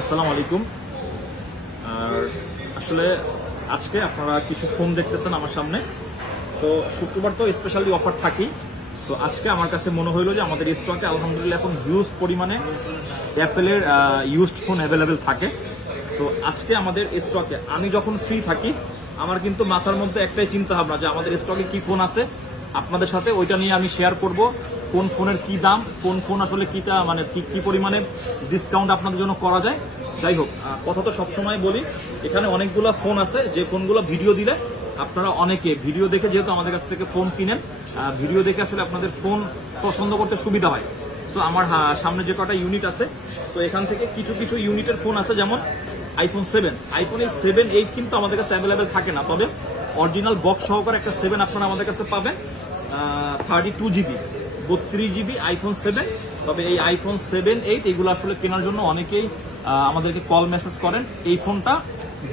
আসসালামু আলাইকুম। আর আসলে আজকে আপনারা কিছু ফোন দেখতেছেন আমার সামনে। সো শুক্রবার তো স্পেশালি অফার থাকি। সো আজকে আমার কাছে মনে হইলো যে আমাদের স্টকে আলহামদুলিল্লাহ এখন হিউজ পরিমাণে অ্যাপেলের ইউজড ফোন অ্যাভেলেবেল থাকে। সো আজকে আমাদের স্টকে আমি যখন ফ্রি থাকি আমার কিন্তু মাথার মধ্যে একটাই চিন্তা ভাবনা যে আমাদের স্টকে কি ফোন আছে, আপনাদের সাথে ওইটা নিয়ে আমি শেয়ার করব। কোন ফোনের কি দাম, কোন ফোন আসলে কিটা মানে কি পরিমাণে ডিসকাউন্ট আপনাদের জন্য করা যায়। যাই হোক, কথা তো সবসময় বলি, এখানে অনেকগুলো ফোন আছে যে ফোনগুলো ভিডিও দিলে আপনারা অনেকে ভিডিও দেখে, যেহেতু আমাদের কাছ থেকে ফোন কিনেন, ভিডিও দেখে আসলে আপনাদের ফোন পছন্দ করতে সুবিধা হয়। সো আমার সামনে যে কটা ইউনিট আছে, তো এখান থেকে কিছু ইউনিটের ফোন আছে, যেমন আইফোন 7, আইফোনের 7, 8 কিন্তু আমাদের কাছে অ্যাভেলেবেল থাকে না, তবে অরিজিনাল বক্স সহকারে একটা 7 আপনারা আমাদের কাছে পাবেন। 32 জিবি 32 জিবি আইফোন 7। তবে এই আইফোন 7, 8 এগুলো আসলে কেনার জন্য অনেকেই আমাদেরকে কল মেসেজ করেন। এই ফোনটা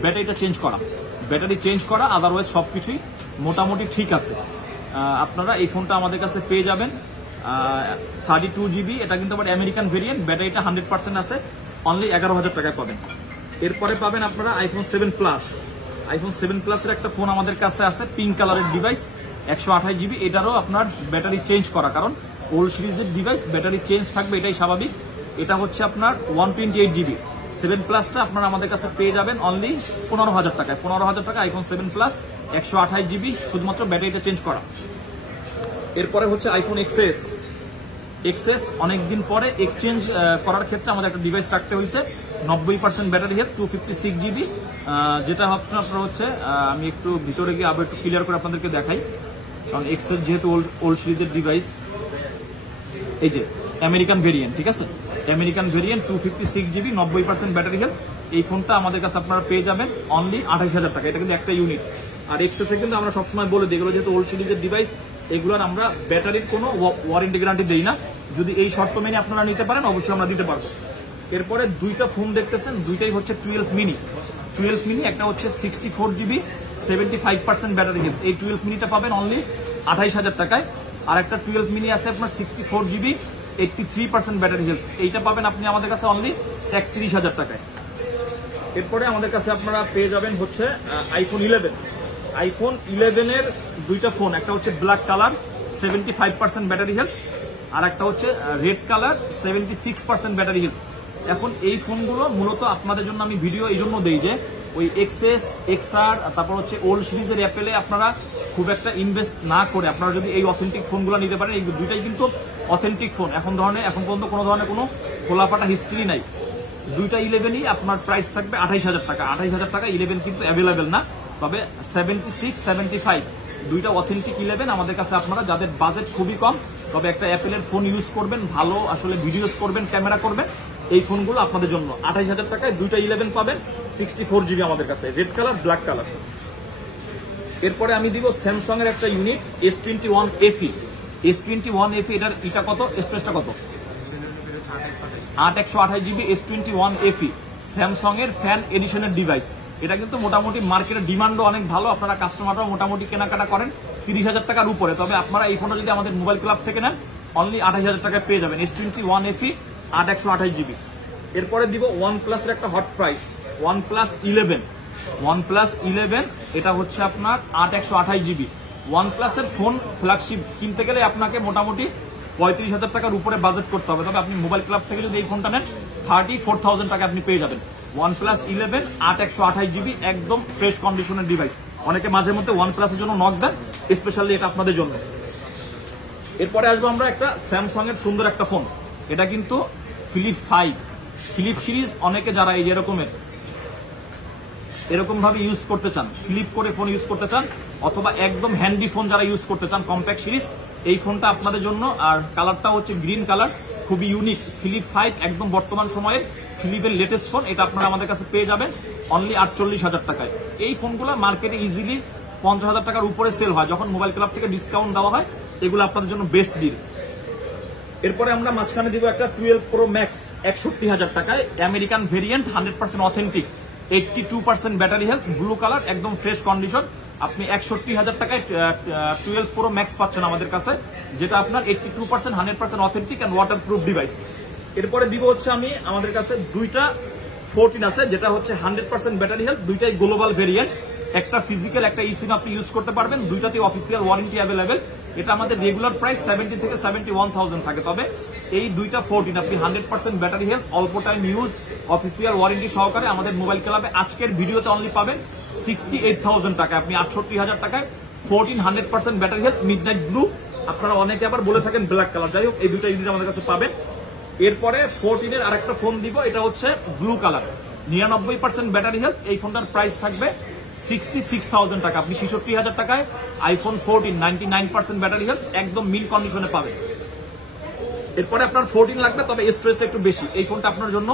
ব্যাটারিটা চেঞ্জ করা, আদারওয়াইজ সবকিছুই মোটামুটি ঠিক আছে। আপনারা এই ফোনটা আমাদের কাছে পেয়ে যাবেন। 32 জিবি, এটা কিন্তু আবার আমেরিকান ভেরিয়েন্ট, ব্যাটারিটা 100% আছে, অনলি 11,000 টাকায় পাবেন। এরপরে পাবেন আপনারা আইফোন 7 প্লাস। আইফোন 7 প্লাসের একটা ফোন আমাদের কাছে আছে, পিঙ্ক কালারের ডিভাইস, 128 জিবি। এটারও আপনার ব্যাটারি চেঞ্জ করা, কারণ ওল্ড সিরিজের ডিভাইস ব্যাটারি চেঞ্জ থাকবে, এটাই স্বাভাবিক। এটা হচ্ছে আপনার 128 জিবি 7 প্লাসটা আপনারা আমাদের কাছে পেয়ে যাবেন অনলি 15,000 টাকায়। 15,000 টাকা আইফোন 7 প্লাস 128 জিবি, শুধুমাত্র ব্যাটারিটা চেঞ্জ করা। এরপরে হচ্ছে আইফোন এক্সএস অনেকদিন পরে এক্সচেঞ্জ করার ক্ষেত্রে আমাদের একটা ডিভাইস রাখতে হয়েছে, 90% ব্যাটারি হেলথ, 256 জিবি। যেটা আপনার হচ্ছে, আমি একটু ভিতরে গিয়ে আবার একটু ক্লিয়ার করে আপনাদেরকে দেখাই, কারণ এক্সএস যেহেতু ওল্ড সিরিজের ডিভাইস। এই যে আমেরিকান ভেরিয়েন্ট, ঠিক আছে, American variant 256 GB, 90% battery health. এই ফোনটা আমাদের কাছে আপনারা পেয়ে যাবেন অনলি 28,000 টাকা। এটা কিন্তু একটা ইউনিট। আর এক্সএসে কিন্তু আমরা সবসময় বলে দিই, এগুলো যেহেতু ওল্ড সিরিজের ডিভাইস, এগুলোর আমরা ব্যাটারির কোনো ওয়ারেন্টি গ্যারান্টি দেই না। যদি এই শর্ত মেনে আপনারা নিতে পারেন, অবশ্যই আমরা দিতে পারবো। এরপরে দুইটা ফোন দেখতেছেন, দুইটাই হচ্ছে 12 মিনি। একটা হচ্ছে 64 জিবি 75% ব্যাটারি হেলথ। এই 12 মিনিটা পাবেন অনলি 28,000 টাকায়। আর একটা 12 মিনি আছে আপনার 64 জিবি 83% ব্যাটারি হেলথ, এইটা পাবেন আপনি আমাদের কাছে অনলি 31,000 টাকায়। এরপরে আমাদের কাছে আপনারা পেয়ে যাবেন হচ্ছে আইফোন 11 এর দুইটা ফোন, একটা হচ্ছে ব্ল্যাক কালার 75% ব্যাটারি হেলথ, আর একটা হচ্ছে রেড কালার 76% ব্যাটারি হেলথ। এখন এই ফোনগুলো মূলত আপনাদের জন্য আমি ভিডিও এই জন্য দেই যে ওই এক্সএস, এক্সআর, তারপর হচ্ছে ওল্ড সিরিজের অ্যাপেলে আপনারা খুব একটা ইনভেস্ট না করে আপনারা যদি এই অথেন্টিক ফোনগুলো নিতে পারেন। এই দুইটাই কিন্তু অথেন্টিক ফোন, এখন পর্যন্ত কোনো ধরনের কোনো খোলাপাটা হিস্ট্রি নাই। দুইটা 11ই আপনার প্রাইস থাকবে 28,000 টাকা। 28,000 টাকা 11 কিন্তু অ্যাভেলেবেল না, তবে 76, 75 দুইটা অথেন্টিক 11 আমাদের কাছে। আপনারা যাদের বাজেট খুবই কম, তবে একটা অ্যাপেলের ফোন ইউজ করবেন, ভালো আসলে ভিডিওস করবেন, ক্যামেরা করবেন, এই ফোনগুলো আপনাদের জন্য 28,000 টাকায় দুইটা 11 পাবেন, 64 জিবি আমাদের কাছে, রেড কালার, ব্ল্যাক কালার। এরপরে আমি দিব স্যামসাং এর একটা ইউনিট S21 FE। এটা কত, স্টোরেজটা কত, 8/128 জিবি S21 FE, স্যামসাং এর ফ্যান এডিশনের ডিভাইস। এটা কিন্তু মোটামুটি মার্কেটের ডিমান্ডও অনেক ভালো, আপনারা কাস্টমাররাও মোটামুটি কেনাকাটা করেন 30,000 টাকার উপরে। তবে আপনারা এই ফোনটা যদি আমাদের মোবাইল ক্লাব থেকে নেন, অনলি 28,000 টাকায় পেয়ে যাবেন S21 FE 8/128 জিবি। এরপরে দিব OnePlus এর একটা হট প্রাইস, OnePlus 11, এটা হচ্ছে আপনার 8/128 জিবি। OnePlus এর ফোন ফ্ল্যাগশিপ কিনতে গেলে আপনাকে মোটামুটি 35,000 টাকার উপরে বাজেট করতে হবে, তবে আপনি মোবাইল ক্লাব থেকে যদি এই ফোনটা নেন 34,000 টাকা আপনি পেয়ে যাবেন। OnePlus 11 8/128 জিবি, একদম ফ্রেশ কন্ডিশনের ডিভাইস। অনেকে মাঝে মধ্যে OnePlus এর জন্য নক দেন, স্পেশালি এটা আপনাদের জন্য। এরপরে আসবো আমরা একটা স্যামসাং এর সুন্দর একটা ফোন, এটা কিন্তু ফিলিপ সিরিজ। অনেকে যারা এই এরকম ভাবে ইউজ করতে চান, ফ্লিপ করে ফোন ইউজ করতে চান, অথবা একদম হ্যান্ডি ফোন যারা ইউজ করতে চান, কম্প্যাক্ট সিরিজ, এই ফোনটা আপনাদের জন্য। আর কালারটা হচ্ছে গ্রিন কালার, খুবই ইউনিক। ফিলিপ 5 একদম বর্তমান সময়ের ফিলিপের লেটেস্ট ফোন, এটা আপনারা আমাদের কাছে পেয়ে যাবেন অনলি 48,000 টাকায়। এই ফোনগুলো মার্কেটে ইজিলি 50,000 টাকার উপরে সেল হয়, যখন মোবাইল ক্লাব থেকে ডিসকাউন্ট দেওয়া হয়, এগুলো আপনাদের জন্য বেস্ট ডিল। এরপরে আমরা মাঝখানে দিব একটা 12 Pro Max 61,000 টাকায়, American variant, 100% authentic, 82% battery health, blue colour, একদম ফ্রেশ কন্ডিশন। আপনি 61,000 টাকায় 12 Pro Max পাচ্ছেন আমাদের কাছে, যেটা আপনার 82% 100% authentic and water proof device. এরপরে দিব হচ্ছে আমি আমাদের কাছে দুইটা 14 আছে, যেটা হচ্ছে 100% ব্যাটারি হেলথ, দুইটাই গ্লোবাল ভেরিয়েন্ট, একটা ফিজিক্যাল একটা ইসিম আপনি ইউজ করতে পারবেন, দুইটাতেই অফিসিয়াল ওয়ারেন্টি অ্যাভেলেবেল। এটা আমাদের রেগুলার প্রাইস 70 থেকে 71,000 থাকে, তবে এই দুইটা 14 আপনি 100% ব্যাটারি হেলথ, অল্প টাইম ইউজ, অফিসিয়াল ওয়ারেন্টি সহকারে আমাদের মোবাইল ক্লাবে আজকের ভিডিওতে অনলি পাবেন 68,000 টাকা। আপনি 68,000 টাকায় 14 100% ব্যাটারি হেলথ মিডনাইট ব্লু, আপনারা অনেকে আবার বলে থাকেন ব্ল্যাক কালার, যাই হোক এই দুটো ইউনিট আমাদের কাছে পাবেন। এরপরে 14 এর আরেকটা ফোন দিব, এটা হচ্ছে ব্লু কালার, 99% ব্যাটারি হেলথ। এই ফোনটার প্রাইস থাকবে 66,000 টাকা। আপনি 66,000 টাকায় আইফোন 14 99% ব্যাটারি হেলথ একদম মিল কন্ডিশনে পাবেন। এরপরে আপনার 14 লাগবে, তবে স্টোরেজটা একটু বেশি। এই ফোনটা আপনার জন্য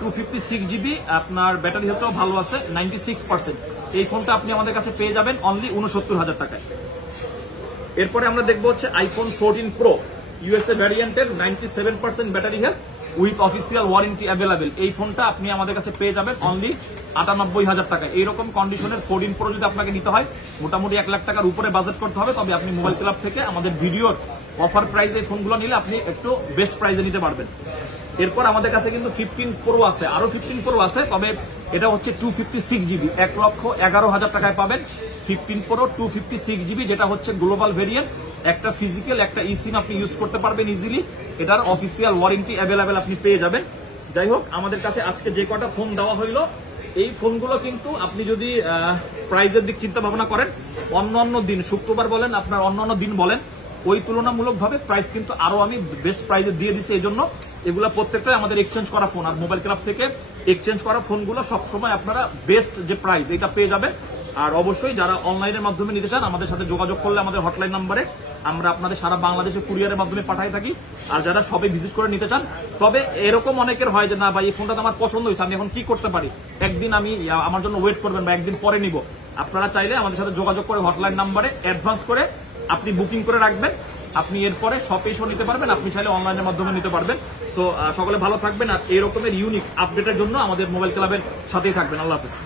256 জিবি, আপনার ব্যাটারি হেলথটাও ভালো আছে 96%। এই ফোনটা আপনি আমাদের কাছে পেয়ে যাবেন অনলি 69,000 টাকায়। এরপরে আমরা দেখবো হচ্ছে আইফোন 14 প্রো ইউএসএ ভ্যারিয়েন্টের 97% battery health with official warranty available. এই ফোনটা আপনি আমাদের কাছে পেয়ে যাবেন অনলি 98,000 টাকা। এইরকম কন্ডিশনের 14 প্রো যদি আপনাকে নিতে হয় মোটামুটি 1 লাখ টাকার উপরে বাজেট করতে হবে, তবে আপনি মোবাইল ক্লাব থেকে আমাদের ভিডিওর অফার প্রাইসে এই ফোনগুলো নিলে আপনি একটু বেস্ট প্রাইসে নিতে পারবেন। এরপর আমাদের কাছে কিন্তু 15 প্রো আছে, আরো 15 প্রো আছে, তবে এটা হচ্ছে 256 জিবি, 1,11,000 টাকায় পাবেন 15 প্রো 256 জিবি, যেটা হচ্ছে গ্লোবাল ভেরিয়েন্ট, একটা ফিজিক্যাল একটা ইসিম আপনি ইউজ করতে পারবেন ইজিলি, এটার অফিসিয়াল ওয়ারেন্টি অ্যাভেলেবেল আপনি পেয়ে যাবেন। যাই হোক, আমাদের কাছে আজকে যে কটা ফোন দেওয়া হইলো এই ফোনগুলো কিন্তু আপনি যদি প্রাইজের দিক চিন্তা ভাবনা করেন, অন্যান্য দিন শুক্রবার বলেন আপনার অন্যান্য দিন বলেন, ওই তুলনামূলকভাবে প্রাইস কিন্তু আরো আমি বেস্ট প্রাইজে দিয়ে দিচ্ছি। এই জন্য এগুলো প্রত্যেকটাই আমাদের এক্সচেঞ্জ করা ফোন, আর মোবাইল ক্লাব থেকে এক্সচেঞ্জ করা ফোনগুলো সবসময় আপনারা বেস্ট যে প্রাইস এটা পেয়ে যাবেন। আর অবশ্যই যারা অনলাইনের মাধ্যমে নিতে চান আমাদের সাথে যোগাযোগ করলে আমাদের হটলাইন নাম্বারে আমরা আপনাদের সারা বাংলাদেশে কুরিয়ারের মাধ্যমে পাঠাই থাকি। আর যারা সবে ভিজিট করে নিতে চান, তবে এরকম অনেকের হয় যে না ভাই এই ফোনটা তো আমার পছন্দ হয়েছে, আমি এখন কি করতে পারি, একদিন আমি আমার জন্য ওয়েট করবেন বা একদিন পরে নিব, আপনারা চাইলে আমাদের সাথে যোগাযোগ করে হটলাইন নাম্বারে অ্যাডভান্স করে আপনি বুকিং করে রাখবেন, আপনি এরপরে শপে এসেও নিতে পারবেন, আপনি চাইলে অনলাইনের মাধ্যমে নিতে পারবেন। সো সকলে ভালো থাকবেন, আর এই রকমের ইউনিক আপডেটের জন্য আমাদের মোবাইল ক্লাবের সাথেই থাকবেন। আল্লাহ হাফেজ।